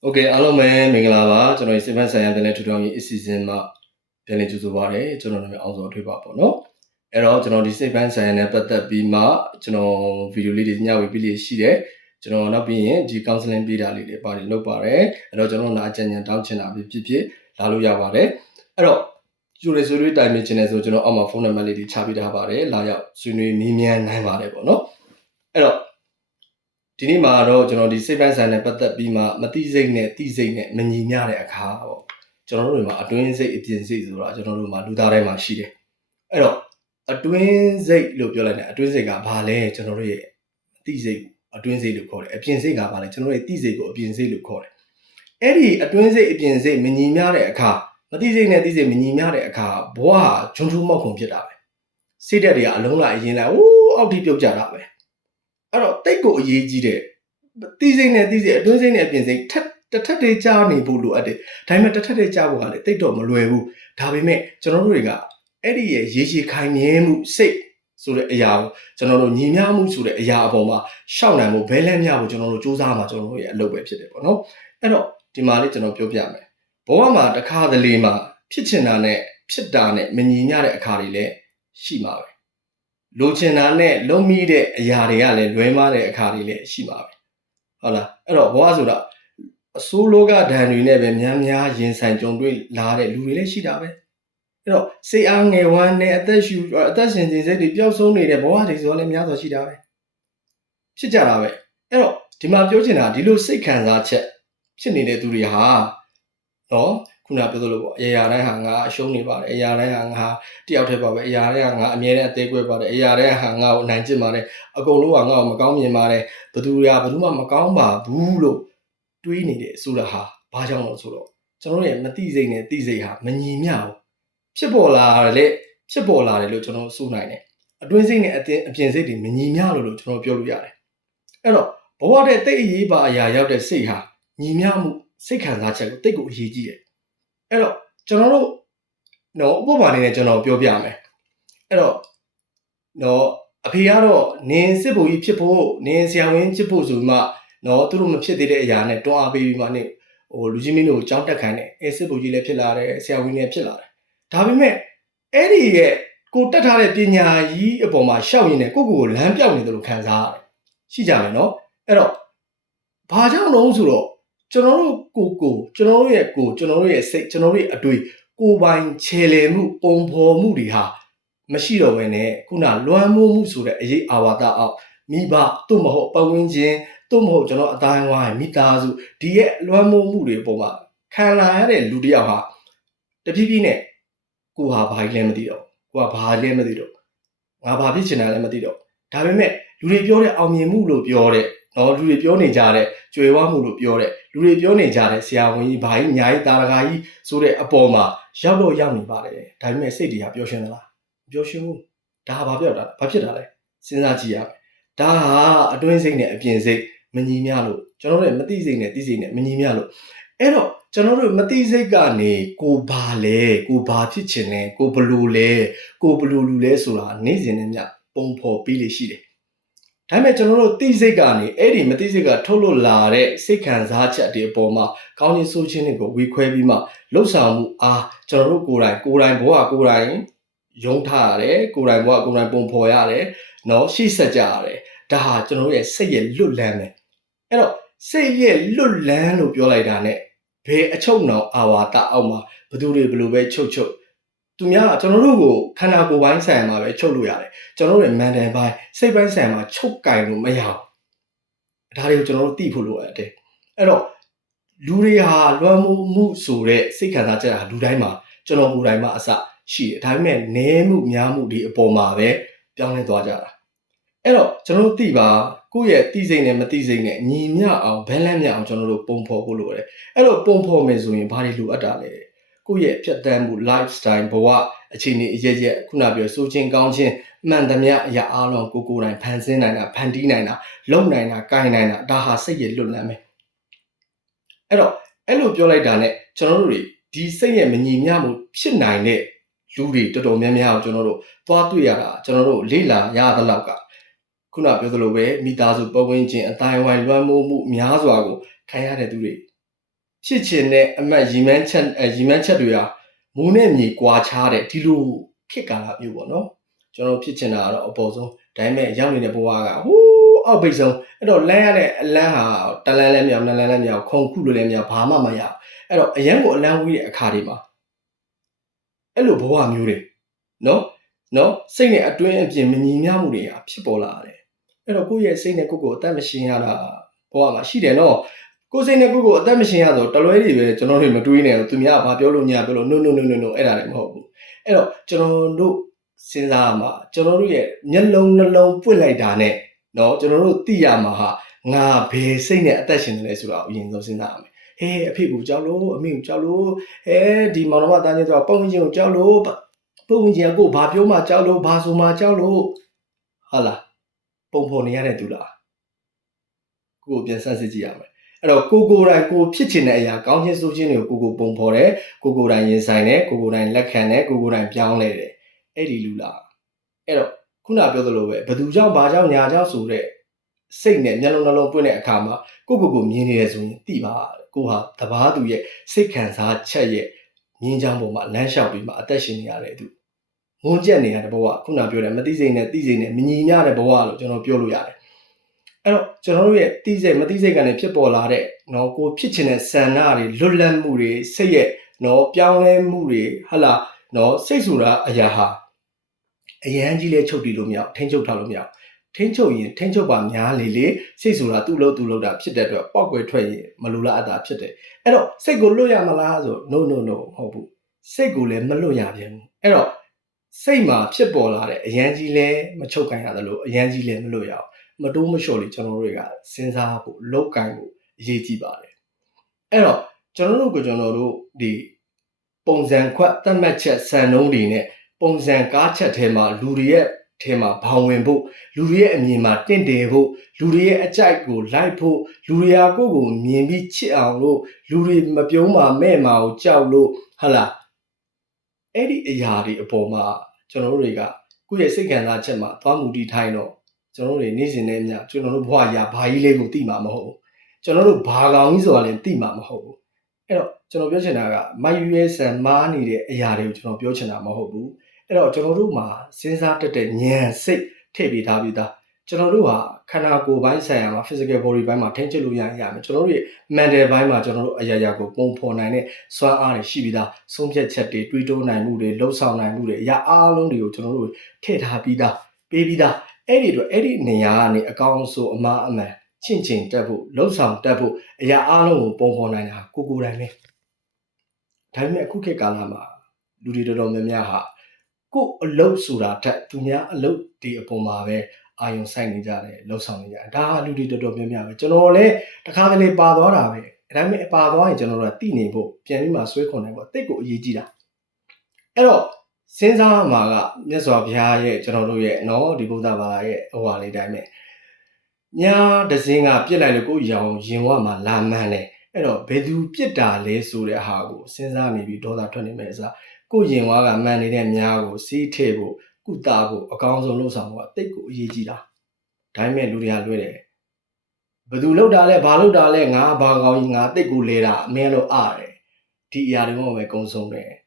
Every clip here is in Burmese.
โอเคအားလုံးပဲမင်္ဂလာပါကျွန်တော်ဒီစိတ်ပိုင်းဆိုင်ရာတင်တဲ့ထူထောင်ရေးအစီအစဉ်မှာပြန်လည်ကြိုဆိုပါရစေကျွန်တော်နာမည်အောင်စောထွေးပါပေါ့နော်အဲ့တော့ကျွန်တော်ဒီစိတ်ပိုင်းဆိုင်ရာနဲ့ပတ်သက်ပြီးမှကျွန်တော်ဗီဒီယိုလေးတွေညဝေပြီးလေးရှိတယ်ကျွန်တော်နောက်ပြီးရင်ဒီ counseling ပေးတာလေးတွေပါတယ်လုပ်ပါတယ်အဲ့တော့ကျွန်တော်နာအကြံဉာဏ်တောင်းချင်တာဖြစ်လာလို့ရပါတယ်အဲ့တော့ကျိုးရဆွေးနွေးတိုင်ပင်ချင်တယ်ဆိုကျွန်တော်အောက်မှာဖုန်းနံပါတ်လေးတွေချပေးထားပါတယ်လာရောက်ဆွေးနွေးမေးမြန်းနိုင်ပါတယ်ပေါ့နော်အဲ့တော့ဒီနေ့မှာတော့ကျွန်တော်ဒီစိတ်ပိုင်းဆိုင်နဲ့ပတ်သက်ပြီးမှမတိစိတ်နဲ့တိစိတ်နဲ့မညီမျှတဲ့အခါပေါ့ကျွန်တော်တို့တွေမှာအတွင်းစိတ်အပြင်စိတ်ဆိုတာကျွန်တော်တို့မှာလူသားတိုင်းမှာရှိတယ်အဲ့တော့အတွင်းစိတ်လို့ပြောလိုက်တယ်အတွင်းစိတ်ကဘာလဲကျွန်တော်တို့ရဲ့တိစိတ်အတွင်းစိတ်လို့ခေါ်တယ်အပြင်စိတ်ကဘာလဲကျွန်တော်တို့ရဲ့တိစိတ်ကိုအပြင်စိတ်လို့ခေါ်တယ်အဲ့ဒီအတွင်းစိတ်အပြင်စိတ်မညီမျှတဲ့အခါမတိစိတ်နဲ့တိစိတ်မညီမျှတဲ့အခါဘဝဂျုံထူးမောက်ခုံဖြစ်တာပဲစိတ်ဓာတ်တွေကအလုံးလိုက်အရင်လိုက်အောက်ထိပြုတ်ကြတာပဲအဲ့တော့တိတ်ကိုအရေးကြီးတဲ့တိစိတ်နဲ့တိစိတ်အတွင်းစိတ်နဲ့အပြင်စိတ်တစ်ထပ်တည်းကြားနေဖို့လိုအပ်တယ်ဒါပေမဲ့တစ်ထပ်တည်းကြားဖို့ကလည်းတိတ်တော့မလွယ်ဘူးဒါပေမဲ့ကျွန်တော်တို့တွေကအဲ့ဒီရဲ့ရေရှည်ခိုင်မြဲမှုစိတ်ဆိုတဲ့အရာကိုကျွန်တော်တို့ညီမျှမှုဆိုတဲ့အရာအပေါ်မှာရှောက်နိုင်ဖို့ဘဲလန်းမျှဖို့ကျွန်တော်တို့စူးစမ်းမှာကျွန်တော်တို့ရဲ့အလုပ်ပဲဖြစ်တယ်ပေါ့နော်အဲ့တော့ဒီမှာလေးကျွန်တော်ပြောပြမယ်ဘဝမှာတစ်ခါတလေမှာဖြစ်ချင်တာနဲ့ဖြစ်တာနဲ့မညီမျှတဲ့အခါတွေလည်းရှိမှာပဲလိုချင်တာနဲ့လုံးမိတဲ့အရာတွေကလည်းလွဲမှားတဲ့အခါတွေလည်းရှိမှာပဲဟုတ်လားအဲ့တော့ဘဝဆိုတာအဆိုးလောကဓာတ်တွေနဲ့ပဲများများရင်ဆိုင်ကြုံတွေ့လာတဲ့လူတွေလည်းရှိတာပဲအဲ့တော့စိတ်အားငယ်ဝမ်းနဲ့အသက်ရှင်ခြင်းစိတ်တွေပျောက်ဆုံးနေတဲ့ဘဝတွေဆိုလည်းများစွာရှိတာပဲဖြစ်ကြတာပဲအဲ့တော့ဒီမှာပြောချင်တာဒီလိုစိတ်ခံစားချက်ဖြစ်နေတဲ့သူတွေဟာနော်ခုနပြောသလိုပေါ့အရာတိုင်းဟာငါအရှုံးနေပါတယ်အရာတိုင်းဟာငါတယောက်တည်းပါပဲအရာတိုင်းဟာငါအမြဲတမ်းအသေးကွဲပါတယ်အရာတိုင်းဟာငါ့ကိုနိုင်ကျင့်ပါတယ်အကုန်လုံးကငါ့ကိုမကောင်းမြင်ပါတယ်ဘယ်သူမှမကောင်းပါဘူးလို့တွေးနေတယ်ဆိုတာဟာဘာကြောင့်လဲဆိုတော့ကျွန်တော်ရဲ့မတိစိတ်နဲ့တိစိတ်ဟာမညီမျှဘူးဖြစ်ပေါ်လာတယ်လို့ကျွန်တော်ဆိုနိုင်တယ်အတွင်းစိတ်နဲ့အပြင်စိတ်တွေမညီမျှလို့ကျွန်တော်ပြောလို့ရတယ်အဲ့တော့ဘဝတဲ့တိတ်အရေးပါအရာရောက်တဲ့စိတ်ဟာညီမျှမှုစိတ်ခံစားချက်ကိုတိတ်ကိုအရေးကြီးတယ်အဲ့တော့ကျွန်တော်တို့နော်ဥပမာလေးနဲ့ကျွန်တော်ပြောပြမယ်အဲ့တော့နော်အဖေကတော့နင်းစစ်ဘူကြီးဖြစ်ဖို့နင်းဆရာဝန်ဖြစ်ဖို့ဆိုမှနော်သူတို့မဖြစ်သေးတဲ့အရာနဲ့တွန်းအားပေးပြီးမှနေလူကြီးမင်းတို့ကြောင်းတက်ခိုင်းတယ်စစ်ဘူကြီးလည်းဖြစ်လာတယ်ဆရာဝန်လည်းဖြစ်လာတယ်ဒါပေမဲ့အဲ့ဒီရဲ့ကိုတက်ထားတဲ့ပညာကြီးအပေါ်မှာရှောက်ရင်းနဲ့ကိုလမ်းပြောက်နေတယ်လို့ခံစားရတယ်ရှိကြမယ်နော်အဲ့တော့ဘာကြောင့်လို့ဆိုတော့ကျွန်တော်တို့ကျွန်တော်တို့ရဲ့စိတ်ကျွန်တော်တို့ရဲ့အတွေ့ကိုယ်ပိုင်ခြေလည်မှုပုံဖော်မှုတွေဟာမရှိတော့ဘဲနဲ့ခုနလွမ်းမိုးမှုဆိုတဲ့အရေးအာဝါဒအောက်မိဘတို့မဟုတ်ပတ်ဝန်းကျင်တို့မဟုတ်ကျွန်တော်အတိုင်းဝိုင်းမိသားစုဒီရဲ့လွမ်းမိုးမှုတွေပုံမှာခံလာရတဲ့လူတစ်ယောက်ဟာတဖြည်းဖြည်းနဲ့ကိုဟာဘာကြီးလဲမသိတော့ကိုကဘာလဲမသိတော့ငါဘာဖြစ်ချင်တာလဲမသိတော့ဒါပေမဲ့လူတွေပြောတဲ့အောင်မြင်မှုလို့ပြောတဲ့နော်လူတွေပြောနေကြတဲ့ကြွယ်ဝမှုလို့ပြောတဲ့လူတွေပြောနေကြတဲ့ဆရာဝန်ကြီးဘာကြီးညာကြီးတာရကာကြီးဆိုတဲ့အပေါ်မှာရောက်တော့ရောက်နေပါတယ်ဒါပေမဲ့စိတ်တွေကပျော်ရွှင်သလားမပျော်ရွှင်ဘူးဒါဟာဘာဖြစ်တာလဲစဉ်းစားကြည့်ရမယ်ဒါဟာအတွင်းစိတ်နဲ့အပြင်စိတ်မညီမျှလို့ကျွန်တော်တို့မသိစိတ်နဲ့သိစိတ်နဲ့မညီမျှလို့အဲ့တော့ကျွန်တော်တို့မသိစိတ်ကနေကိုဘာလဲကိုဘာဖြစ်ချင်လဲကိုဘလူလဲကိုဘလူလူလဲဆိုတာနေ့စဉ်နဲ့ညပုံဖော်ပြီးလေရှိတယ်ဒါပေမဲ့ကျွန်တော်တို့သိစိတ်ကနေအဲ့ဒီမသိစိတ်ကထုတ်လွတ်လာတဲ့စိတ်ခံစားချက်တွေအပေါ်မှာကောင်းခြင်းဆိုးခြင်းတွေကိုဝေခွဲပြီးမှလှုပ်ဆောင်မှုအားကျွန်တော်တို့ကိုယ်တိုင်ဘဝကိုယ်တိုင်ယုံထားရတယ်ကိုယ်တိုင်ဘဝကိုယ်တိုင်ပုံဖော်ရတယ်နော်ရှေ့ဆက်ကြရတယ်ဒါဟာကျွန်တော်တို့ရဲ့စိတ်ရဲ့လွတ်လန်းတယ်အဲ့တော့စိတ်ရဲ့လွတ်လန်းလို့ပြောလိုက်တာ ਨੇ ဘယ်အချုပ်နောင်အာဝါဒအောက်မှာဘသူတွေဘလို့ပဲချုပ်သူများကျွန်တော်တို့ကိုခန္ဓာကိုယ်ပိုင်းဆိုင်မှာပဲချုပ်လို့ရတယ်ကျွန်တော်တို့ရဲ့မန်တန်ပိုင်းစိတ်ပိုင်းဆိုင်မှာချုပ်ကင်လို့မရဘူးဒါတွေကိုကျွန်တော်တို့သိဖို့လိုအပ်တယ်အဲ့တော့လူတွေဟာလွမ်းမိုးမှုဆိုတဲ့စိတ်ခံစားချက်ဟာလူတိုင်းမှာကျွန်တော်ကိုယ်တိုင်မှာအစရှိတယ်ဒါပေမဲ့နည်းမှုများမှုဒီအပေါ်မှာပဲပြောင်းလဲသွားကြတာအဲ့တော့ကျွန်တော်တို့သိပါကိုယ့်ရဲ့သိစိတ်နဲ့မသိစိတ်နဲ့ညီမျှအောင်ဘဲလန်းမျှအောင်ကျွန်တော်တို့ပုံဖော်ဖို့လိုတယ်အဲ့တော့ပုံဖော်မယ်ဆိုရင်ဘာတွေလိုအပ်တာလဲကိုယ့်ရဲ့ဖြတ်တန်းမှု lifestyle ဘဝအခြေအနေအရက်ခုနပြောစိုးချင်းကောင်းချင်းမှန်သမျှအရာအားလုံးကိုယ်တိုင်ဖန်ဆင်းနိုင်တာဖန်တီးနိုင်တာလုံနိုင်တာကိုင်နိုင်တာဒါဟာစိတ်ရဲ့လွတ်လပ်မယ်အဲ့တော့အဲ့လိုပြောလိုက်တာ ਨੇ ကျွန်တော်တို့တွေဒီစိတ်ရဲ့မညီမျှမှုဖြစ်နိုင်တဲ့လူတွေတော်တော်များများကိုကျွန်တော်တို့သွားတွေ့ရတာကျွန်တော်တို့လေ့လာရသလောက်ကခုနပြောသလိုပဲမိသားစုပတ်ဝန်းကျင်အတိုင်းဝိုင်းလွှမ်းမိုးမှုများစွာကိုခံရတဲ့သူတွေ ဖြစ်ချင်တဲ့အမှတ်ရီမန်းချက်တွေဟာမူနဲ့မြေကွာခြားတဲ့ဒီလိုခက်ကာလာမျိုးပေါ့နော်ကျွန်တော်ဖြစ်ချင်တာကတော့အပေါ်ဆုံးဒါပေမဲ့ရောက်နေတဲ့ဘဝကဟိုးအောက်ပိတ်ဆုံးအဲ့တော့လမ်းရတဲ့အလန်းဟာတလန်းလည်းမရနှစ်လန်းလည်းမရခုံခုလိုလည်းမရဘာမှမရအဲ့တော့အရန်ကိုအလန်းဝေးတဲ့အခါတွေမှာအဲ့လိုဘဝမျိုးတွေနော်စိတ်နဲ့အတွင်းအပြင်မညီမျှမှုတွေဖြစ်ပေါ်လာတယ်အဲ့တော့ကိုယ့်ရဲ့စိတ်နဲ့ကိုယ့်ကိုအသက်မရှင်ရတာဘဝမှာရှိတယ်နော်ကိုယ်စိတ်နဲ့ကိုယ့်ကိုအသက်မရှင်ရဆိုတလွဲတွေပဲကျွန်တော်တို့မတွေးနဲ့သူများဘာပြောလို့ညာပြောလို့ no အဲ့ဒါလည်းမဟုတ်ဘူးအဲ့တော့ကျွန်တော်တို့စဉ်းစားရမှာကျွန်တော်တို့ရဲ့မျက်လုံးနှလုံးပွင့်လိုက်တာနဲ့နော်ကျွန်တော်တို့သိရမှာဟာငါဘယ်စိတ်နဲ့အသက်ရှင်နေလဲဆိုတာအရင်ဆုံးစဉ်းစားရမယ်ဟေးအဖေကိုကြောက်လို့အမေကိုကြောက်လို့ဒီမောင်နှမသားချင်းတို့ပုံဝင်ချင်းကိုကြောက်လို့ပုံဝင်ချင်းကကိုဘာပြောမှကြောက်လို့ဘာဆိုမှကြောက်လို့ဟာလားပုံဖော်နေရတဲ့သူလားကိုပြန်ဆက်စစ်ကြည့်ရမယ်အဲ့တော့ကိုယ်တိုင်ကိုဖြစ်ချင်တဲ့အရာကောင်းခြင်းဆိုးခြင်းတွေကိုကိုပုံဖော်တယ်ကိုယ်တိုင်ရင်ဆိုင်တယ်ကိုယ်တိုင်လက်ခံတယ်ကိုယ်တိုင်ပြောင်းလဲတယ်အဲ့ဒီလူလားအဲ့တော့ခုနပြောသလိုပဲဘသူကြောင့်ဘာကြောင့်ညာကြောင့်ဆိုတဲ့စိတ်နဲ့မျက်လုံးနှလုံးပွင့်တဲ့အခါမှာကိုမြင်နေရဆိုရင်သိပါကိုဟာတဘာသူရဲ့စိတ်ခံစားချက်ရဲ့မြင်ချမ်းပုံမှာလမ်းလျှောက်ပြီးမှအသက်ရှင်နေရတယ်သူငုံကျက်နေရတဲ့ဘဝခုနပြောတယ်မသိစိတ်နဲ့သိစိတ်နဲ့မညီမျှတဲ့ဘဝလို့ကျွန်တော်ပြောလို့ရတယ်အဲ့တော့ကျွန်တော်တို့ရဲ့သိစိတ်မသိစိတ်ကနေဖြစ်ပေါ်လာတဲ့နော်ကိုဖြစ်ချင်တဲ့ဆန္ဒတွေလွတ်လပ်မှုတွေစိတ်ရဲ့နော်ပြောင်းလဲမှုတွေဟလာနော်စိတ်ဆိုတာအရာဟာအရန်ကြီးလဲချုပ်တီးလို့မရထိန်းချုပ်ထားလို့မရထိန်းချုပ်ရင်ထိန်းချုပ်ပါများလေစိတ်ဆိုတာသူ့လို့တာဖြစ်တဲ့အတွက်ပောက်ကွယ်ထွက်ရင်မလိုလားအပ်တာဖြစ်တယ်အဲ့တော့စိတ်ကိုလွတ်ရမလားဆို no မဟုတ်ဘူးစိတ်ကိုလည်းမလွတ်ရပြန်ဘူးအဲ့တော့စိတ်မှာဖြစ်ပေါ်လာတဲ့အရန်ကြီးလဲမချုပ်ကန်ရတယ်လို့အရန်ကြီးလဲမလွတ်ရအောင်မတိုးမလျှော်လေကျွန်တော်တို့တွေကစဉ်းစားဖို့လောက်ကန်ဖို့အရေးကြီးပါတယ်အဲ့တော့ကျွန်တော်တို့ဒီပုံစံခွက်သတ်မှတ်ချက်စံနှုန်းတွေနဲ့ပုံစံကားချက်ထဲမှာလူတွေရဲ့ထဲမှာဘောင်ဝင်ဖို့လူတွေရဲ့အမြင်မှာတင့်တယ်ဖို့လူတွေရဲ့အကြိုက်ကိုလိုက်ဖို့လူတွေကကိုမြင်ပြီးချစ်အောင်လို့လူတွေမပြုံးမှာမဲ့မှာကိုကြောက်လို့ဟာလားအဲ့ဒီအရာတွေအပေါ်မှာကျွန်တော်တို့တွေကကိုယ့်ရဲ့စိတ်ခံစားချက်မှာသွားမှုတည်ထိုင်တော့ကျွန်တော်တို့တွေနေ့စဉ်နဲ့ညကျွန်တော်တို့ဘဝရာဘာကြီးလေးကိုသိမှာမဟုတ်ဘူးကျွန်တော်တို့ဘာကောင်ကြီးဆိုတာလည်းသိမှာမဟုတ်ဘူးအဲ့တော့ကျွန်တော်ပြောချင်တာကမိုက်ရွေးဆန်မားနေတဲ့အရာတွေကိုကျွန်တော်ပြောချင်တာမဟုတ်ဘူးအဲ့တော့ကျွန်တော်တို့မှာစဉ်းစားတတ်တဲ့ဉာဏ်စိတ်ထည့်ပေးထားပြီးသားကျွန်တော်တို့ဟာခန္ဓာကိုယ်ပိုင်းဆိုင်ရာမှာ physical body ဘိုင်းမှာထိန်းချုပ်လို့ရမယ်ကျွန်တော်တို့ရဲ့ mental ဘိုင်းမှာကျွန်တော်တို့အရာရာကိုပုံဖော်နိုင်တဲ့စွမ်းအားတွေရှိပြီးသားဆုံးဖြတ်ချက်တွေတွေးတောနိုင်မှုတွေလှုပ်ဆောင်နိုင်မှုတွေအရာအားလုံးတွေကိုကျွန်တော်တို့ထည့်ထားပြီးသားပေးပြီးသားအဲ့ဒီနေရာကနေအကောင်းဆုံးအမှားအမှန်ချင့်ချိန်တက်ဖို့လှုပ်ဆောင်တက်ဖို့အရာအားလုံးကိုပုံဖော်နိုင်တာကိုယ်တိုင်ပဲဒါပေမဲ့အခုခေတ်ကာလမှာလူတွေတော်တော်များများဟာကိုယ်အလုပ်ဆိုတာထက်သူများအလုပ်ဒီအပေါ်မှာပဲအာယုံဆိုင်နေကြတယ်လှုပ်ဆောင်နေကြတယ်ဒါဟာလူတွေတော်တော်များများပဲကျွန်တော်လည်းတခါတလေပါသွားတာပဲဒါပေမဲ့ပါသွားရင်ကျွန်တော်တို့ကသိနေဖို့ပြန်ပြီးမှဆွဲခွန်နိုင်ဖို့တိတ်ကိုအရေးကြီးတာအဲ့တော့စဉ်းစားမှာကမြတ်စွာဘုရားရဲ့ကျွန်တော်တို့ရဲ့နော်ဒီဗုဒ္ဓဘာသာရဲ့ဟိုဟာလေးတိုင်းပဲညာတစင်းကပြစ်လိုက်လို့ကိုယ်ရောင်ရင်ဝမှာလာမှန်းတယ်အဲ့တော့ဘယ်သူပြစ်တာလဲဆိုတဲ့ဟာကိုစဉ်းစားနေပြီးဒေါသထွက်နေမယ်ဆိုတာကိုရင်ဝါကမှန်နေတဲ့များကိုစီးထည့်ဖို့ကုသဖို့အကောင်းဆုံးလုပ်ဆောင်ဖို့အတိတ်ကိုအရေးကြီးတာဒါပေမဲ့လူတွေကလွဲတယ်ဘယ်သူလောက်တာလဲဘာလောက်တာလဲငါဘာကောင်းကြီးငါတိတ်ကိုလဲတာအမင်းလို့အားတယ်ဒီအရာတွေမှပဲကုံဆုံးတယ်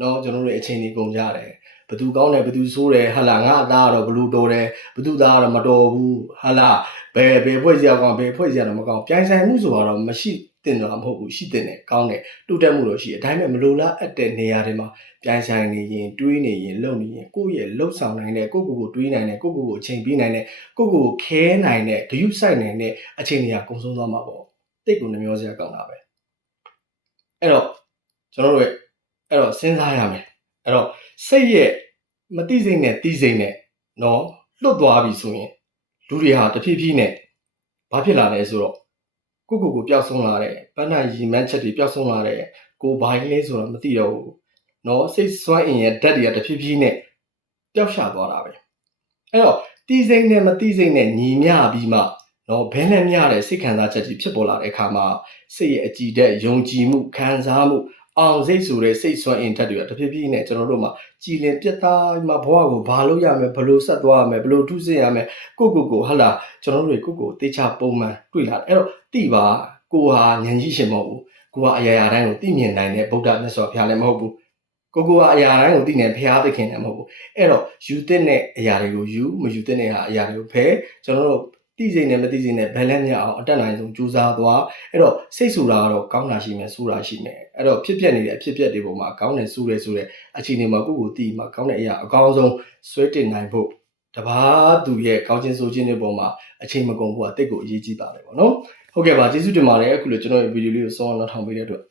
နော်ကျွန်တော်တို့အချိန်ကြီးကုန်ကြတယ်ဘသူကောင်းတယ်ဘသူဆိုးတယ်ဟာလာငါအသားကတော့ဘလူတော်တယ်ဘသူသားကတော့မတော်ဘူးဟာလာဘယ်ဖွဲ့စရာကောင်းဘယ်ဖွဲ့စရာတော့မကောင်းပြိုင်ဆိုင်မှုဆိုတော့မရှိတင်တော့မဟုတ်ဘူးရှိတင်တယ်ကောင်းတယ်တိုးတက်မှုတော့ရှိတယ်ဒါပေမဲ့မလိုလားအပ်တဲ့နေရာတွေမှာပြိုင်ဆိုင်နေရင်တွေးနေရင်လုံနေရင်ကိုယ့်ရဲ့လှုပ်ဆောင်နိုင်တဲ့ကိုတွေးနိုင်တဲ့ကိုအချိန်ပေးနိုင်တဲ့ကိုခဲနိုင်တဲ့ဂရုစိုက်နိုင်တဲ့အချိန်တွေကကုန်ဆုံးသွားမှာပေါ့တိတ်ကိုနှမျောစရာကောင်းတာပဲအဲ့တော့ကျွန်တော်တို့ရဲ့အဲ့တော့စဉ်းစားရမယ်အဲ့တော့စိတ်ရဲ့မသိစိတ်နဲ့သိစိတ်နဲ့နော်လွတ်သွားပြီဆိုရင်လူတွေဟာတဖြည်းဖြည်းနဲ့ဘာဖြစ်လာလဲဆိုတော့ကိုပျောက်ဆုံးလာတဲ့ပန်းနိုင်ရီမန်းချက်တွေပျောက်ဆုံးလာတဲ့ကိုဘာကြီးလဲဆိုတော့မသိတော့ဘူးနော်စိတ်စွမ်းအင်ရဲ့ဓာတ်တွေကတဖြည်းဖြည်းနဲ့ပျောက်ရှာသွားတာပဲအဲ့တော့သိစိတ်နဲ့မသိစိတ်နဲ့ညီမျှပြီးမှနော်ဘဲနဲ့မျှတဲ့စိတ်ခံစားချက်ကြီးဖြစ်ပေါ်လာတဲ့အခါမှာစိတ်ရဲ့အကြည်ဓာတ်ယုံကြည်မှုခံစားမှုအောင်စိတ်ဆိုတဲ့စိတ်စွမ်းအင်ဓာတ်တွေကတဖြည်းဖြည်းနဲ့ကျွန်တော်တို့မှာကြည်လင်ပြတ်သားမှဘဝကိုဘာလို့ရမယ်ဘလို့ဆက်သွားရမယ်ဘလို့ထုစစ်ရမယ်ကိုဟာလာကျွန်တော်တို့ကိုတေချာပုံမှန်တွေ့လာတယ်အဲ့တော့တိပါကိုဟာဉာဏ်ကြီးရှင်မဟုတ်ဘူး ကိုကအရာရာတိုင်းကိုသိမြင်နိုင်တဲ့ဗုဒ္ဓမြတ်စွာဘုရားလည်းမဟုတ်ဘူးကိုကအရာတိုင်းကိုသိနေဘုရားသခင်လည်းမဟုတ်ဘူးအဲ့တော့ယူတဲ့အရာတွေကိုယူမယူတဲ့အရာတွေကိုဖယ်ကျွန်တော်တို့သိစိတ်နဲ့မသိစိတ်နဲ့ balance ရအောင်အတက်နိုင်ဆုံးကြိုးစားသွားအဲ့တော့စိတ်ဆိုတာကတော့ကောင်းတာရှိမယ်ဆိုးတာရှိမယ်အဲ့တော့ဖြစ်ပျက်နေတဲ့အဖြစ်ပျက်တွေပေါ်မှာကောင်းတယ်ဆိုးတယ်ဆိုတဲ့အခြေအနေမှာကိုယ့်ကိုသိမှကောင်းတဲ့အရာအကောင်းဆုံးဆွဲတင်နိုင်ဖို့တပါးသူရဲ့ကောင်းခြင်းဆိုးခြင်းတွေပေါ်မှာအချိန်မကုန်ဘူးကတိတ်ကိုအရေးကြီးပါတယ်ပေါ့နော်ဟုတ်ကဲ့ပါကျေးဇူးတင်ပါတယ်အခုလိုကျွန်တော်ရဲ့ဗီဒီယိုလေးကိုစောင့်အောင်နောက်ထောင်ပေးတဲ့အတွက်